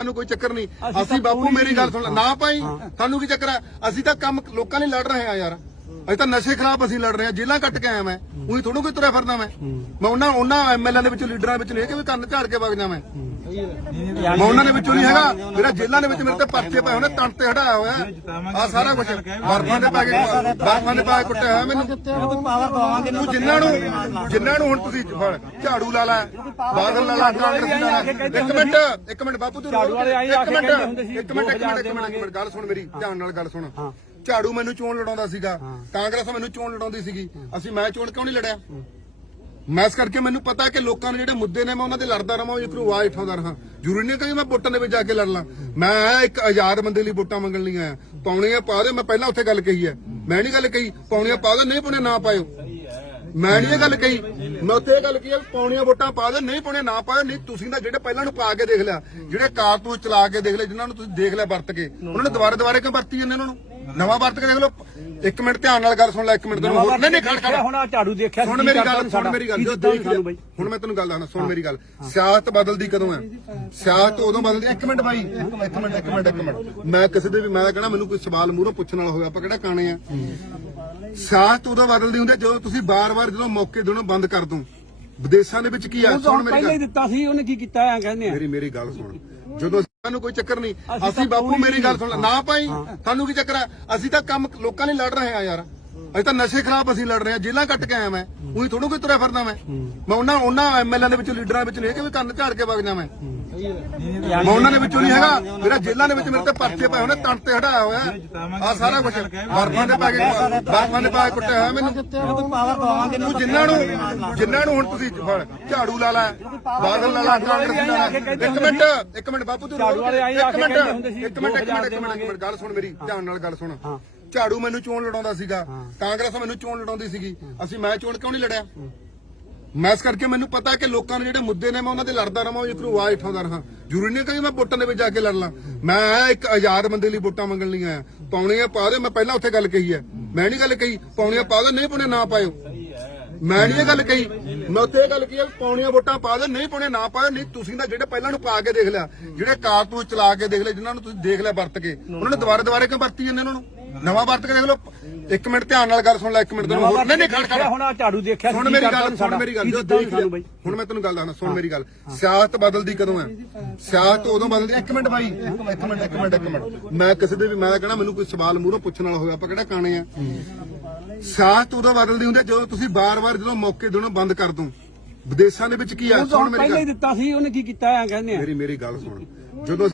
ਸਾਨੂੰ ਕੋਈ ਚੱਕਰ ਨਹੀਂ। ਅਸੀਂ ਬਾਪੂ ਮੇਰੀ ਗੱਲ ਸੁਣ ਨਾ ਭਾਈ ਸਾਨੂੰ ਕੀ ਚੱਕਰ ਹੈ ਅਸੀਂ ਤਾਂ ਕੰਮ ਲੋਕਾਂ ਲਈ ਲੜ ਰਹੇ ਆ ਯਾਰ। ਅਸੀਂ ਤਾਂ ਨਸ਼ੇ ਖਿਲਾਫ ਅਸੀਂ ਲੜ ਰਹੇ ਹਾਂ ਜੇਲਾਂ ਕੱਟ ਕੇ ਆਇਆ ਮੈਂ। ਉਹੀ ਥੋੜੂ ਕੋਈ ਤੁਰਿਆ ਫਿਰਦਾ ਮੈਂ। ਮੈਂ ਉਹਨਾਂ ਉਹਨਾਂ ਐਮਐਲਏ ਦੇ ਵਿੱਚੋਂ, ਲੀਡਰਾਂ ਵਿੱਚ ਨਹੀਂ ਕਿ ਵੀ ਕੰਨ ਝਾੜ ਕੇ ਵਗ ਜਾ ਮੈਂ ਉਹਨਾਂ ਦੇ ਵਿੱਚੋਂ ਨਹੀਂ ਹੈਗਾ। ਮੇਰਾ ਜੇਲਾਂ ਦੇ ਵਿੱਚ ਮੇਰੇ ਤੇ ਪਰਚੇ ਪਏ ਹੋਣੇ, ਤਣ ਤੇ ਹਟਾਇਆ ਹੋਇਆ। ਆ ਸਾਰਾ ਕੁਝ ਬਰਫਾਂ ਦੇ ਪਾ ਕੇ ਬਰਫਾਂ ਦੇ ਪਾ ਕੇ ਕੁੱਟਿਆ ਹੋਇਆ ਮੈਨੂੰ। ਪਾਵਰ ਤੂੰ ਜਿੰਨਾਂ ਨੂੰ ਜਿੰਨਾਂ ਨੂੰ ਹੁਣ ਤੁਸੀਂ ਝਾੜੂ ਲਾ ਲੈ, ਬਾਦਲ ਲਾ ਲੈ ਲਾ ਇੱਕ ਮਿੰਟ ਇੱਕ ਮਿੰਟ ਬਾਪੂ ਤੂੰ ਇੱਕ ਮਿੰਟ ਇੱਕ ਮਿੰਟ ਇੱਕ ਮਿੰਟ ਇੱਕ ਮਿੰਟ। ਗੱਲ ਸੁਣ ਮੇਰੀ, ਧਿਆਨ ਨਾਲ ਗੱਲ ਸੁਣ। ਝਾੜੂ ਮੈਨੂੰ ਚੋਣ ਲੜਾਉਂਦਾ ਸੀਗਾ। ਕਾਂਗਰਸ ਮੈਨੂੰ ਚੋਣ ਲੜਾਉਂਦੀ ਸੀਗੀ। ਅਸੀਂ ਮੈਂ ਚੋਣ ਕਿਉਂ ਨਹੀਂ ਲੜਿਆ? ਮੈਂ ਇਸ ਕਰਕੇ ਮੈਨੂੰ ਪਤਾ ਕਿ ਲੋਕਾਂ ਦੇ ਜਿਹੜੇ ਮੁੱਦੇ ਨੇ ਮੈਂ ਉਹਨਾਂ ਦੇ ਲੜਦਾ ਰਹਾਂ ਇੱਕ ਨੂੰ ਆਵਾਜ਼ ਉਠਾਉਂਦਾ ਰਹਾਂ। ਜ਼ਰੂਰੀ ਨਹੀਂ ਕਿ ਮੈਂ ਵੋਟਾਂ ਦੇ ਵਿੱਚ ਜਾ ਕੇ ਲੜ ਲਾਂ। ਮੈਂ ਇੱਕ ਆਜ਼ਾਦ ਬੰਦੇ ਲਈ ਵੋਟਾਂ ਮੰਗਣ ਲਈ ਆਇਆ। ਪੌਣੀਆਂ ਪਾ ਦੇ ਮੈਂ ਪਹਿਲਾਂ ਉੱਥੇ ਗੱਲ ਕਹੀ ਹੈ। ਮੈਂ ਨਹੀਂ ਗੱਲ ਕਹੀ ਪੌਣੀਆਂ ਪਾ ਦੇ ਨਹੀਂ ਪਾਉਣੇ ਨਾ ਪਾਇਓ। ਮੈਂ ਨਹੀਂ ਇਹ ਗੱਲ ਕਹੀ। ਮੈਂ ਉੱਥੇ ਇਹ ਗੱਲ ਕਹੀ ਪੌਣੀਆਂ ਵੋਟਾਂ ਪਾ ਦੇ ਨਹੀਂ ਪਾਉਣੇ ਨਾ ਪਾਇਓ। ਨਹੀਂ ਤੁਸੀਂ ਤਾਂ ਜਿਹੜੇ ਪਹਿਲਾਂ ਨੂੰ ਪਾ ਕੇ ਦੇਖ ਲਿਆ ਜਿਹੜੇ ਕਾਰਤੂਸ ਚਲਾ ਕੇ ਦੇਖ ਲਿਆ ਜਿਨ੍ਹਾਂ ਨੂੰ ਤੁਸੀਂ ਦੇਖ ਲਿਆ ਵਰਤ ਕੇ ਉਹਨਾਂ ਨੇ ਦੁਬਾਰੇ ਦੁਬਾਰੇ ਕਿਉਂ ਵਰਤੀ ਜਾਂਦੇ ਉਹਨਾਂ ਨੂੰ? ਨਵਾਂ ਵਰਤ ਕੇ ਦੇਖ ਲਓ ਇੱਕ ਮਿੰਟ ਧਿਆਨ ਨਾਲ ਗੱਲ ਸੁਣ ਲੈ ਇੱਕ ਮਿੰਟ ਤੈਨੂੰ ਹੋਰ ਨਹੀਂ ਨਹੀਂ ਖੜ ਖੜ। ਹੁਣ ਆ ਝਾੜੂ ਦੇਖਿਆ ਸੁਣ ਮੇਰੀ ਗੱਲ ਸੁਣ ਮੇਰੀ ਗੱਲ ਦੇਖ ਬਾਈ? ਹੁਣ ਮੈਂ ਤੈਨੂੰ ਗੱਲ ਦੱਸਣਾ ਸੁਣ ਮੇਰੀ ਗੱਲ। ਸਿਆਸਤ ਬਦਲਦੀ ਕਦੋਂ ਹੈ? ਸਿਆਸਤ ਉਦੋਂ ਬਦਲਦੀ ਇੱਕ ਮਿੰਟ ਬਾਈ ਇੱਕ ਮਿੰਟ ਇੱਕ ਮਿੰਟ ਇੱਕ ਮਿੰਟ। ਮੈਂ ਕਿਸੇ ਦੇ ਵੀ ਮੈਂ ਕਹਣਾ ਮੈਨੂੰ ਕੋਈ ਸਵਾਲ ਮੂਹਰੋਂ ਪੁੱਛਣ ਵਾਲਾ ਹੋਵੇ ਆਪਾਂ ਕਿਹੜਾ ਕਾਣੇ ਆ? ਸਿਆਸਤ ਉਦੋਂ ਬਦਲਦੀ ਹੁੰਦੀ ਜਦੋਂ ਤੁਸੀਂ ਬਾਰ-ਬਾਰ ਜਦੋਂ ਮੌਕੇ ਦੇਣੋਂ ਬੰਦ ਕਰ ਦੋ। ਵਿਦੇਸ਼ਾਂ ਦੇ ਵਿੱਚ ਕੀ ਆ? ਸੁਣ ਮੇਰੀ ਪਹਿਲਾਂ ਹੀ ਗੱਲ। ਦਿੱਤਾ ਸੀ ਉਹਨੇ ਕੀ ਕੀਤਾ ਐ ਕਹਿੰਦੇ ਆ। ਮੇਰੀ ਮੇਰੀ ਗੱਲ ਸੁਣ। ਜਦੋਂ ਸਾਨੂੰ ਕੋਈ ਚੱਕਰ ਨਹੀਂ। ਅਸੀਂ ਬਾਪੂ ਮੇਰੀ ਗੱਲ ਸੁਣ ਨਾ ਭਾਈ ਸਾਨੂੰ ਕੀ ਚੱਕਰ ਹੈ ਅਸੀਂ ਤਾਂ ਕੰਮ ਲੋਕਾਂ ਲਈ ਲੜ ਰਹੇ ਆ ਯਾਰ। ਅਸੀਂ ਤਾਂ ਨਸ਼ੇ ਖਿਲਾਫ ਅਸੀਂ ਲੜ ਰਹੇ ਹਾਂ ਜੇਲਾਂ ਕੱਟ ਕੇ ਆਇਆ ਮੈਂ ਉਹੀ ਥੋੜੂ ਕੋਈ ਤੁਰਿਆ ਫਿਰਦਾ ਮੈਂ ਮੈਂ ਉਹਨਾਂ ਉਹਨਾਂ ਐਮਐਲਏ ਦੇ ਵਿੱਚੋਂ ਲੀਡਰਾਂ ਵਿੱਚ ਨਹੀਂ ਕਿ ਵੀ ਕੰਨ ਝਾੜ ਕੇ ਵਗ ਜਾ ਮੈਂ ਉਹਨਾਂ ਦੇ ਵਿੱਚੋਂ ਨਹੀਂ ਹੈਗਾ ਮੇਰਾ ਜੇਲਾਂ ਦੇ ਵਿੱਚ ਮੇਰੇ ਤੇ ਪਰਚੇ ਪਏ ਹੋਣੇ ਤਣ ਤੇ ਹਟਾਇਆ ਹੋਇਆ ਆ ਸਾਰਾ ਕੁਝ ਬਰਫਾਂ ਦੇ ਪਾ ਕੇ ਬਰਫਾਂ ਦੇ ਪਾ ਕੇ ਕੁੱਟਿਆ ਹੋਇਆ ਮੈਨੂੰ ਤੂੰ ਜਿੰਨਾਂ ਨੂੰ ਜਿੰਨਾਂ ਨੂੰ ਹੁਣ ਤੁਸੀਂ ਝਾੜੂ ਲਾ ਲੈ ਬਾਦਲ ਲਾ ਲੈ ਕਾਂਗਰਸ ਲਾ ਲੈ ਇੱਕ ਮਿੰਟ ਇੱਕ ਮਿੰਟ ਬਾਪੂ ਤੂੰ ਇੱਕ ਮਿੰਟ ਇੱਕ ਮਿੰਟ ਇੱਕ ਮਿੰਟ ਇੱਕ ਮਿੰਟ ਗੱਲ ਸੁਣ ਮੇਰੀ ਧਿਆਨ ਨਾਲ ਗੱਲ ਸੁਣ ਝਾੜੂ ਮੈਨੂੰ ਚੋਣ ਲੜਾਉਂਦਾ ਸੀਗਾ। ਕਾਂਗਰਸ ਮੈਨੂੰ ਚੋਣ ਲੜਾਉਂਦੀ ਸੀਗੀ। ਅਸੀਂ ਮੈਂ ਚੋਣ ਕਿਉਂ ਨਹੀਂ ਲੜਿਆ? ਮੈਂ ਇਸ ਕਰਕੇ ਮੈਨੂੰ ਪਤਾ ਕਿ ਲੋਕਾਂ ਦੇ ਜਿਹੜੇ ਮੁੱਦੇ ਨੇ ਮੈਂ ਉਹਨਾਂ ਦੇ ਲੜਦਾ ਰਹਾਂ ਇੱਕ ਨੂੰ ਆਵਾਜ਼ ਉਠਾਉਂਦਾ ਰਹਾਂ। ਜ਼ਰੂਰੀ ਨਹੀਂ ਕਿ ਮੈਂ ਵੋਟਾਂ ਦੇ ਵਿੱਚ ਜਾ ਕੇ ਲੜ ਲਾਂ। ਮੈਂ ਇੱਕ ਆਜ਼ਾਦ ਬੰਦੇ ਲਈ ਵੋਟਾਂ ਮੰਗਣ ਲਈ ਆਇਆ। ਪੌਣੀਆਂ ਪਾ ਦੇ ਮੈਂ ਪਹਿਲਾਂ ਉੱਥੇ ਗੱਲ ਕਹੀ ਹੈ। ਮੈਂ ਨਹੀਂ ਗੱਲ ਕਹੀ ਪੌਣੀਆਂ ਪਾ ਦੇ ਨਹੀਂ ਪਾਉਣੇ ਨਾ ਪਾਇਓ। ਮੈਂ ਨਹੀਂ ਇਹ ਗੱਲ ਕਹੀ। ਮੈਂ ਉੱਥੇ ਇਹ ਗੱਲ ਕਹੀ ਆ ਵੀ ਪੌਣੀਆਂ ਵੋਟਾਂ ਪਾ ਦੇ ਨਹੀਂ ਪਾਉਣੇ ਨਾ ਪਾਇਓ। ਨਹੀਂ ਤੁਸੀਂ ਤਾਂ ਜਿਹੜੇ ਪਹਿਲਾਂ ਨੂੰ ਪਾ ਕੇ ਦੇਖ ਲਿਆ ਜਿਹੜੇ ਕਾਰਤੂਸ ਚਲਾ ਕੇ ਦੇਖ ਲਿਆ ਜਿਨ੍ਹਾਂ ਨੂੰ ਤੁਸੀਂ ਦੇਖ ਲਿਆ ਵਰਤ ਕੇ ਉਹਨਾਂ ਨੇ ਦੁਬਾਰੇ ਦੁਬਾਰੇ ਕਿਉਂ ਵਰਤੀ ਜਾਂਦੇ ਉਹਨਾਂ ਨੂੰ? ਨਵਾਂ ਵਰਤ ਕੇ ਦੇਖ ਲਓ। ਇੱਕ ਮਿੰਟ ਧਿਆਨ ਨਾਲ ਗੱਲ ਸੁਣ ਲੈ ਇੱਕ ਮਿੰਟ ਤੈਨੂੰ ਹੋਰ। ਨਹੀਂ ਨਹੀਂ ਖੜ ਖੜ। ਹੁਣ ਆ ਝਾੜੂ ਦੇਖਿਆ ਸੁਣ ਮੇਰੀ ਗੱਲ ਸੁਣ ਮੇਰੀ ਗੱਲ ਜੋ ਦੇਖ ਬਾਈ ਹੁਣ ਮੈਂ ਤੈਨੂੰ ਗੱਲ ਦੱਸਣਾ ਸੁਣ ਮੇਰੀ ਗੱਲ। ਸਿਆਸਤ ਬਦਲਦੀ ਕਦੋਂ ਹੈ? ਸਿਆਸਤ ਉਦੋਂ ਬਦਲਦੀ ਇੱਕ ਮਿੰਟ ਬਾਈ ਇੱਕ ਮਿੰਟ ਇੱਕ ਮਿੰਟ ਇੱਕ ਮਿੰਟ। ਮੈਂ ਕਿਸੇ ਦੇ ਵੀ ਮੈਂ ਕਹਣਾ ਮੈਨੂੰ ਕੋਈ ਸਵਾਲ ਮੂਹਰੋਂ ਪੁੱਛਣ ਵਾਲਾ ਹੋਵੇ ਆਪਾਂ ਕਿਹੜਾ ਕਾਣੇ ਆ? ਸਿਆਸਤ ਉਦੋਂ ਬਦਲਦੀ ਹੁੰਦੀ ਹੈ ਜਦੋਂ ਤੁਸੀਂ ਬਾਰ-ਬਾਰ ਜਦੋਂ ਮੌਕੇ ਦੇਣੋਂ ਬੰਦ ਕਰ ਦੋ। ਵਿਦੇਸ਼ਾਂ ਦੇ ਵਿੱਚ ਕੀ ਆ? ਸੁਣ ਮੇਰੀ ਪਹਿਲਾਂ ਹੀ ਗੱਲ। ਦਿੱਤਾ ਸੀ ਉਹਨੇ ਕੀ ਕੀਤਾ ਐ ਕਹਿੰਦੇ ਆ। ਮੇਰੀ ਮੇਰੀ ਗੱਲ ਸੁਣ। ਜਦੋਂ